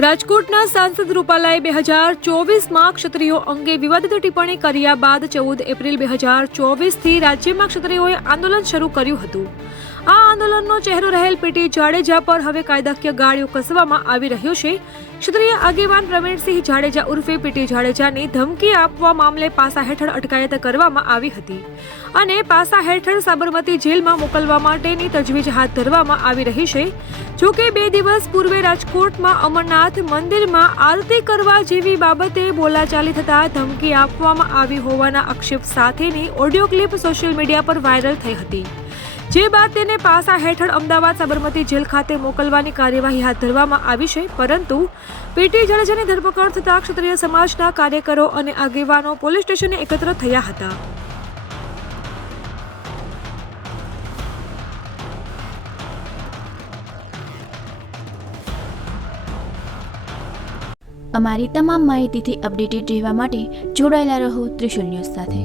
રાજકોટના સાંસદ રૂપાલાએ 2024માં ક્ષત્રિયો અંગે વિવાદિત ટિપ્પણી કર્યા બાદ 14 એપ્રિલ 2024થી રાજ્યમાં ક્ષત્રિયોએ આંદોલન શરૂ કર્યું હતું. આ આંદોલનનો ચહેરો રહેલ પીટી જાડેજા પર હવે કાયદાકીય ગાળિયો કસવામાં આવી રહ્યો છે. ક્ષત્રિય આગેવાન પ્રવીણસિંહ જાડેજા ઉર્ફે પીટી જાડેજાની ધમકી આપવા મામલે પાસા હેઠળ અટકાયત કરવામાં આવી હતી અને પાસા હેઠળ સાબરમતી જેલમાં મોકલવા માટેની તજવીજ હાથ ધરવામાં આવી રહી છે. જોકે 2 દિવસ પૂર્વે રાજકોટમાં અમરનાથ મંદિરમાં આરતી કરવા જેવી બાબતે બોલાચાલી થતા ધમકી આપવામાં આવી હોવાના આક્ષેપ સાથેની ઓડિયો ક્લિપ સોશિયલ મીડિયા પર વાયરલ થઈ હતી. જે બાદ તેને પાસા હેઠળ અમદાવાદ સાબરમતી જેલ ખાતે મોકલવાની કાર્યવાહી હાથ ધરવામાં આવી છે. પરંતુ પીટી જાડેજાની ધરપકડ થતા ક્ષત્રિય સમાજના કાર્યકરો અને આગેવાનો પોલીસ સ્ટેશને એકત્ર થયા હતા. અમારી તમામ માહિતીથી અપડેટેડ રહેવા માટે જોડાયેલા રહો ત્રિશુલ ન્યૂઝ સાથે.